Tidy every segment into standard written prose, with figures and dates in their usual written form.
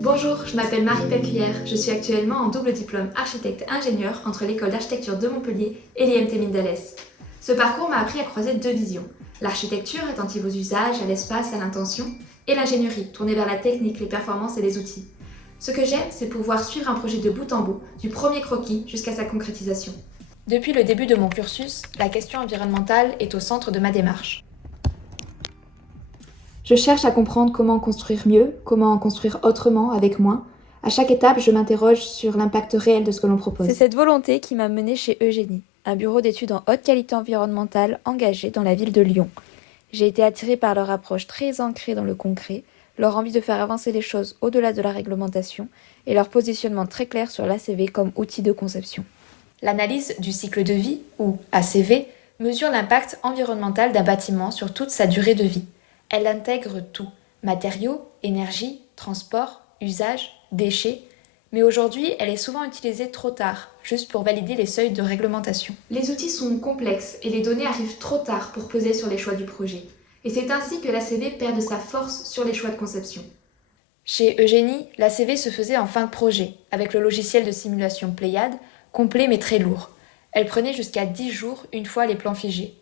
Bonjour, je m'appelle Marie Pelculière, je suis actuellement en double diplôme architecte-ingénieur entre l'école d'architecture de Montpellier et l'IMT Mindalès. Ce parcours m'a appris à croiser deux visions, l'architecture attentive aux usages, à l'espace, à l'intention, et l'ingénierie, tournée vers la technique, les performances et les outils. Ce que j'aime, c'est pouvoir suivre un projet de bout en bout, du premier croquis jusqu'à sa concrétisation. Depuis le début de mon cursus, la question environnementale est au centre de ma démarche. Je cherche à comprendre comment construire mieux, comment construire autrement, avec moins. À chaque étape, je m'interroge sur l'impact réel de ce que l'on propose. C'est cette volonté qui m'a menée chez Eugénie, un bureau d'études en haute qualité environnementale engagé dans la ville de Lyon. J'ai été attirée par leur approche très ancrée dans le concret, leur envie de faire avancer les choses au-delà de la réglementation et leur positionnement très clair sur l'ACV comme outil de conception. L'analyse du cycle de vie, ou ACV, mesure l'impact environnemental d'un bâtiment sur toute sa durée de vie. Elle intègre tout, matériaux, énergie, transport, usage, déchets, mais aujourd'hui elle est souvent utilisée trop tard, juste pour valider les seuils de réglementation. Les outils sont complexes et les données arrivent trop tard pour peser sur les choix du projet. Et c'est ainsi que l'ACV perd de sa force sur les choix de conception. Chez Eugénie, l'ACV se faisait en fin de projet, avec le logiciel de simulation Pléiade, complet mais très lourd. Elle prenait jusqu'à 10 jours une fois les plans figés.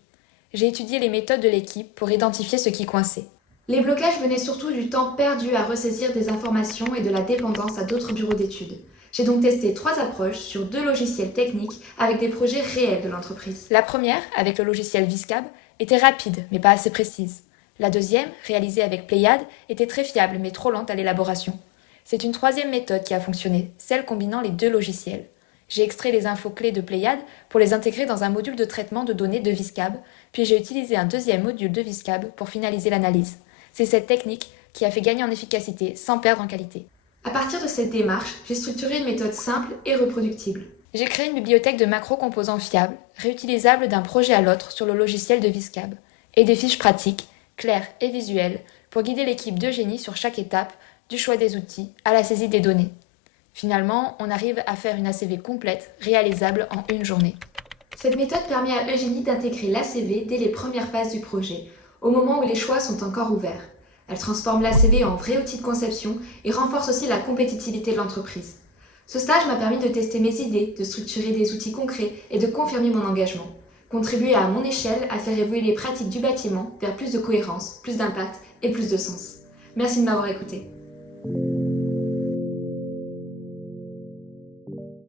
J'ai étudié les méthodes de l'équipe pour identifier ce qui coinçait. Les blocages venaient surtout du temps perdu à ressaisir des informations et de la dépendance à d'autres bureaux d'études. J'ai donc testé 3 approches sur 2 logiciels techniques avec des projets réels de l'entreprise. La première, avec le logiciel Viscab, était rapide mais pas assez précise. La deuxième, réalisée avec Pléiade, était très fiable mais trop lente à l'élaboration. C'est une troisième méthode qui a fonctionné, celle combinant les 2 logiciels. J'ai extrait les infos clés de Pléiade pour les intégrer dans un module de traitement de données de Viscab, puis j'ai utilisé un deuxième module de Viscab pour finaliser l'analyse. C'est cette technique qui a fait gagner en efficacité sans perdre en qualité. À partir de cette démarche, j'ai structuré une méthode simple et reproductible. J'ai créé une bibliothèque de macro-composants fiables, réutilisables d'un projet à l'autre sur le logiciel de Viscab, et des fiches pratiques, claires et visuelles, pour guider l'équipe d'Eugénie sur chaque étape, du choix des outils à la saisie des données. Finalement, on arrive à faire une ACV complète, réalisable en une journée. Cette méthode permet à Eugénie d'intégrer l'ACV dès les premières phases du projet, au moment où les choix sont encore ouverts. Elle transforme l'ACV en vrai outil de conception et renforce aussi la compétitivité de l'entreprise. Ce stage m'a permis de tester mes idées, de structurer des outils concrets et de confirmer mon engagement. Contribuer à mon échelle à faire évoluer les pratiques du bâtiment vers plus de cohérence, plus d'impact et plus de sens. Merci de m'avoir écouté.